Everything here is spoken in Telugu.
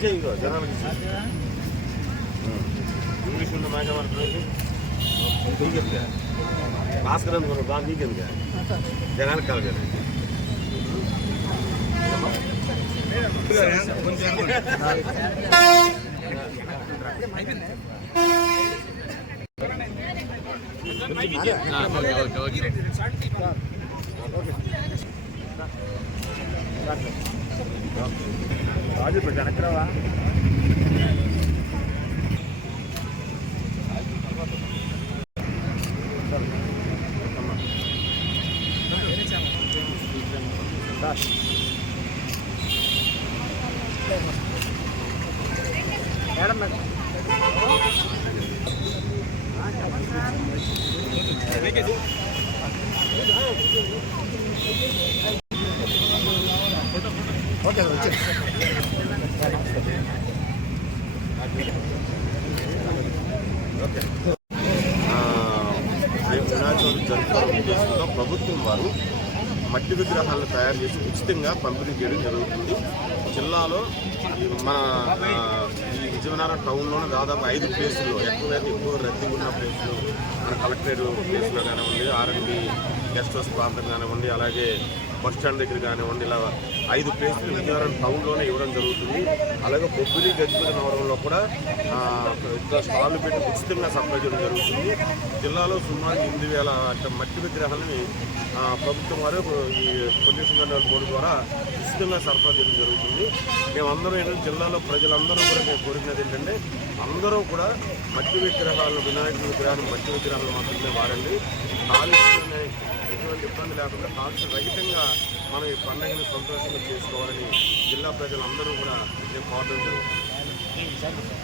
ఇచ్చే జనాలకి ఇంగ్లీష్ ఉన్న మాట్లాడుతున్నాయి నీకెందుక భాస్కర్ అనుకున్నావు బాగా నీకెందుక జనానికి కలగదు రాజు పెట్టాను ఎక్కడవా ఓకే వచ్చి వినాయక చవితి జరుపుకోవడం ఉద్దేశంతో ప్రభుత్వం వారు మట్టి విగ్రహాలను తయారు చేసి ఉచితంగా పంపిణీ చేయడం జరుగుతుంది. జిల్లాలో మన ఈ విజయనగరం టౌన్లోనే దాదాపు 5 ప్లేసుల్లో ఎక్కువ రద్దీ ఉన్న ప్లేసులు మన కలెక్టరేట్ ప్లేస్లో కానివ్వండి, ఆర్ఎండ్బి గెస్ట్ హౌస్ ప్రాంతం కానివ్వండి, అలాగే బస్ స్టాండ్ దగ్గర కానివ్వండి, ఇలా 5 ప్లేసులు విజయనగరం టౌన్లోనే ఇవ్వడం జరుగుతుంది. అలాగే బొబ్బిలి గజ్జిపేట నగరంలో కూడా ఇక్కడ స్టాళ్లు పెట్టి ఉచితంగా సప్లై చేయడం జరుగుతుంది. జిల్లాలో సుమారు 8,000 మట్టి విగ్రహాలని ప్రభుత్వం వారు ఈ పొల్యూషన్ కంట్రోల్ బోర్డు ద్వారా ఉచితంగా సరఫరా చేయడం జరుగుతుంది. మేమందరం ఏంటంటే జిల్లాలో ప్రజలందరూ కూడా మేము కోరినది ఏంటంటే అందరూ కూడా మట్టి విగ్రహాలను వినాయకుడి విగ్రహాలు మట్టి విగ్రహాలు మాత్రమే వాడండి. కాలుష్యాన్ని ఎటువంటి ఇబ్బంది లేకుండా కాలుష్య రహితంగా మనం ఈ పండుగను సంతోషంగా చేసుకోవాలని జిల్లా ప్రజలందరూ కూడా మేము కోరడం జరుగుతుంది.